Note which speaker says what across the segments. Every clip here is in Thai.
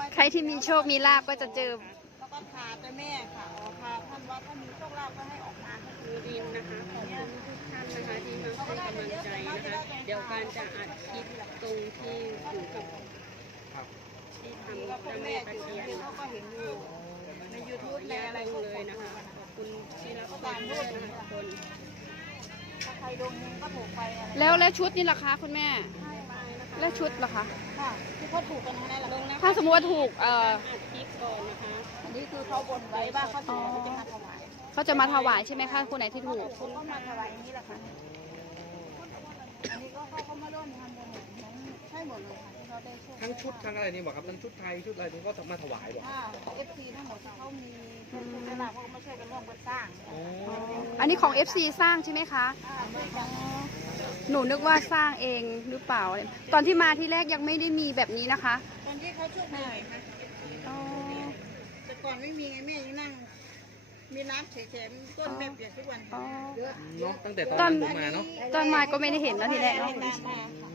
Speaker 1: ใครที่มีโชคมีลาภก็จะเจอ
Speaker 2: แล้วก็พาเจ้าแม่ค่ะพาท่านว่าถ้ามีโชคลาภก็ให้ออกมาให้
Speaker 3: คือดินนะคะขอบคุณทุกท่านนะคะที่มาให้กำลังใจนะคะเดี๋ยวการจะอัดคลิปตรงที่อยู่กับที่ทำ
Speaker 2: แล้วพว
Speaker 3: เจ้าก แม่
Speaker 2: แม่
Speaker 3: ตะ
Speaker 2: จุด
Speaker 3: เคียน
Speaker 2: เขาก็เห็นอยู่ในยูทูบในอะไร
Speaker 3: ล
Speaker 2: ก็
Speaker 3: งเลยนะคะขอบคุณที่รับฟังด้วยนะคะทุกคน
Speaker 2: ถ้าใครดวงเฮงก็ถูกไปอะไร
Speaker 1: แล้วชุดนี่ราคาคุณแม่
Speaker 2: ให้มานะคะ
Speaker 1: แล้วชุดล่ะคะ
Speaker 2: ค่ะที่เขาถูกกันทั้งนั้นแหละ
Speaker 3: ลงนะคะ
Speaker 1: ถ้าสมมติว่าถูก
Speaker 3: อัดคลิปก่อนนะคะ
Speaker 2: อันนี้คือเขาบนไว้ว่าเขาถูกเขาจะมาถวาย
Speaker 1: เขาจะมาถวายใช่ไหมคะคนไหนที่ถูก
Speaker 2: คุณก็มาถวายอันนี้แหละค่ะอันนี้ก็เขามาร่วมทำบุญนั้นใช่หมดเลยค่ะที่เขาได้โชค
Speaker 4: ทั้งชุดทั้งอะไรนี่บอกครับทั้งชุดไทยชุดอะไรนี่ก็มาถวายบอก
Speaker 2: ค่ะ FC ทั้งหมดที่เขามีเป็นเวลาเขาก็มาช่วยกันร่วมกันสร้าง
Speaker 4: อ๋อ
Speaker 1: อันนี้ของ FC สร้างใช่ไหมคะ
Speaker 2: ช่วยกัน
Speaker 1: หนูนึกว่าสร้างเองหรือเปล่า ตอนที่มาที่แรกยังไม่ได้มีแบบนี้นะคะ
Speaker 2: ตอนที่เขาช่วยเหนื่อยค่ะ
Speaker 1: อ๋อ
Speaker 2: แต่ก่อนไม่มีไงแม่ยังนั่ง มีน้ำเฉยๆต้นแม่เปียกทุกวัน
Speaker 1: อ๋อ
Speaker 2: เยอะ
Speaker 4: เนาะตั้งแต่ต
Speaker 1: ต
Speaker 4: อ
Speaker 1: อน น
Speaker 4: ผมมาเนาะ
Speaker 1: ตอนมาก็ไม่ได้เห็นแล้วทีแรก
Speaker 2: ให้
Speaker 1: เนาะ
Speaker 2: ตามมาค่ะ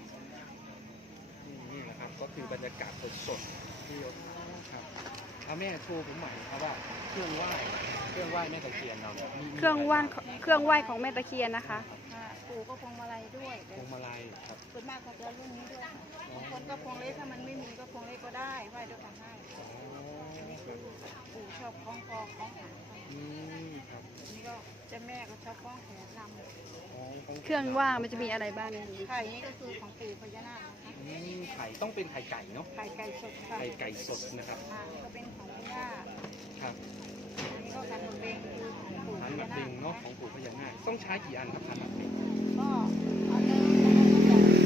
Speaker 4: นี่นะครับก็คือบรรยากาศสดๆที่ครับเอาแม่โชว์ผมใหม่ครับว่าเครื่องไหว้แม่ตะเคียนเราเนี่ยมี
Speaker 1: เครื่องไหว้ของแม่ตะเคียนนะคะ
Speaker 2: ค่ะปู่ก็พวงมาลัยด้วย
Speaker 4: พวงมาลัยครับ
Speaker 2: ส่วนมากเขาจะรุ่นนี้ด้วยบางคนก็พวงเล็กถ้ามันไม่มีก็พวงเล็กก็ได้ไหว้ด้วยกันได้
Speaker 4: อ๋อ
Speaker 2: อันนี้คือปู่ชอบคล้องคอคล้องหาง
Speaker 4: อืมครับ
Speaker 2: อันนี้ก็เจ้าแม่ก็ชอบคล้องแขนลำ
Speaker 4: อ๋อ
Speaker 1: เครื่องไหว้มันจะมีอะไรบ้าง
Speaker 2: ไข่นี้ก็คือของปู่พญานาคนะคะ
Speaker 4: ไข่ต้องเป็นไข่ไก่เนาะ
Speaker 2: ไข่ไก่สดค่ะ
Speaker 4: ไข่ไก่สดนะครับ
Speaker 2: หางก็เป็นของย่า
Speaker 4: ครับ
Speaker 2: อันนี้ก็การหมดเบงคือของปู่
Speaker 4: ขั
Speaker 2: พ
Speaker 4: นหมั
Speaker 2: ญาก นา
Speaker 4: เบ
Speaker 2: ค
Speaker 4: งเนาะของปู่พญานาคต้องใช้กี่อันครับขันหมักเบง
Speaker 2: ก็เอาเนื้อแล้วก็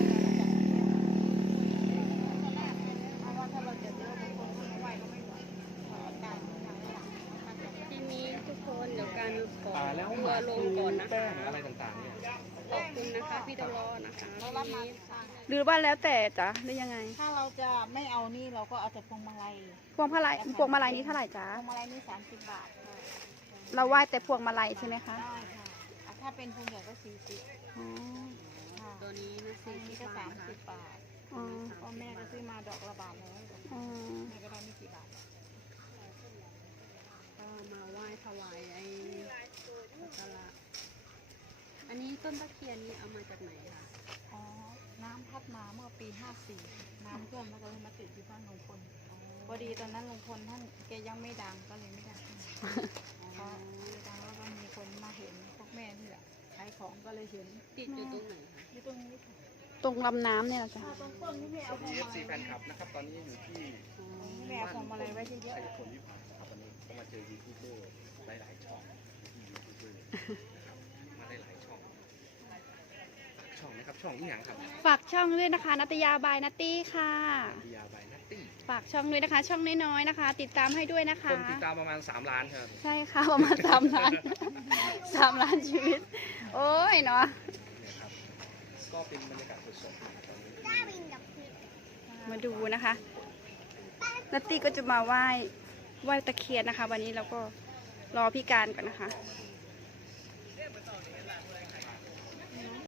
Speaker 2: เพราะว่าถ้าเราจะเยอะบางคนไม่ไหวก็ไม่ไหวตามทางหลัง
Speaker 3: ทีนี้ทุกคนเดี๋ยวการขอ
Speaker 4: แล้ว
Speaker 3: ทั
Speaker 4: ห
Speaker 3: ว
Speaker 4: มาก
Speaker 3: ร์ลง
Speaker 4: คือ
Speaker 3: ก่อนนะ
Speaker 4: แป้
Speaker 3: คะ
Speaker 4: งอะไรต่างๆเนี่ย
Speaker 3: ขอบคุณนะคะพี่ตลอนะคะ
Speaker 2: เรารับมาสร้าง
Speaker 1: หรือว่าแล้วแต่จ้ะหรือยังไง
Speaker 2: ถ้าเราจะไม่เอานี่เราก็เอาแต่พวงมาลัย
Speaker 1: พวงมาลัยนี้เท่าไหร่จ๊ะ
Speaker 2: พวงมาลัยนี่30 บาทค่ะ
Speaker 1: เราไหว้แต่พวงมาลัยใช่ไหมคะ
Speaker 2: ได้ค่ะถ้าเป็นพวงใหญ่ก็40
Speaker 1: อ๋อ
Speaker 2: ค่ะ
Speaker 3: ตัวนี้นะ
Speaker 2: อันนี้ก็
Speaker 3: 40 บาทนะคะ
Speaker 2: 30 บาท
Speaker 1: อ๋อ
Speaker 2: พ่อแม่ก็ซื้อมาดอกละบาทแล้ว
Speaker 1: อ๋อ
Speaker 2: แม่ก็ได้ไม่กี่บาท
Speaker 3: ก็มาไหว้ถวายไอ้สักการะอันนี้ต้นตะเคียนนี้เอามาจากไหนคะ
Speaker 2: อ๋อ น้ำพัดมาเมื่อปี 54 น้ำท่วมแล้วก็เลยมาติดที่บ้านลุงพลพอดีตอนนั้นลุงพลท่านแกยังไม่ดังก็เลยไม่ดังพอดังแล้วก็มีคนมาเห็นพวกแม่นี่แหละขายของก็เลยเห็น
Speaker 3: ติดอยู่ตรงไหนคะ
Speaker 2: ที่ตรงนี้ค่ะ
Speaker 1: ตรงลำน้ำเนี่ยนะจ๊ะ
Speaker 2: ถ้าตรงต้นนี่แม่เอาพวง
Speaker 4: เอ
Speaker 2: มา
Speaker 4: ฟซีแฟ
Speaker 2: ลัย
Speaker 4: นคลับนะครับตอนนี้อยู่ที่
Speaker 2: แม่เอาพวงมาลัยไว้เย
Speaker 4: ชั
Speaker 2: อะ
Speaker 4: ยพลวิภาครับตอนนี้ก็มาเจอยูทูบเบอร์หลายๆช่องที่ยูทูบเบอร์นะครับมาได้หลายช่องนะครับช่องนี้อย่างครับ
Speaker 1: ฝากช่องด้วยนะคะนัตยาบายนัตตี้ค่ะ
Speaker 4: ดิยาบายนัตตี้
Speaker 1: ฝากช่องด้วยนะคะ ช่องน้อยๆนะคะ ติดตามให้ด้วยนะคะ
Speaker 4: คนติดตามประมาณ3 ล้านครับ
Speaker 1: ใช่ค่ะประมาณ3 ล้าน 3 ล้านชีวิต โอ้ยเนาะ
Speaker 4: เนี่ยครับก็เป็นบรรยากาศสดๆตอนนี้
Speaker 1: มาดูนะคะนัตตี้ก็จะมาไหว้ตะเคียนนะคะ วันนี้เราก็รอพี่การก่อนนะคะ
Speaker 2: ๆ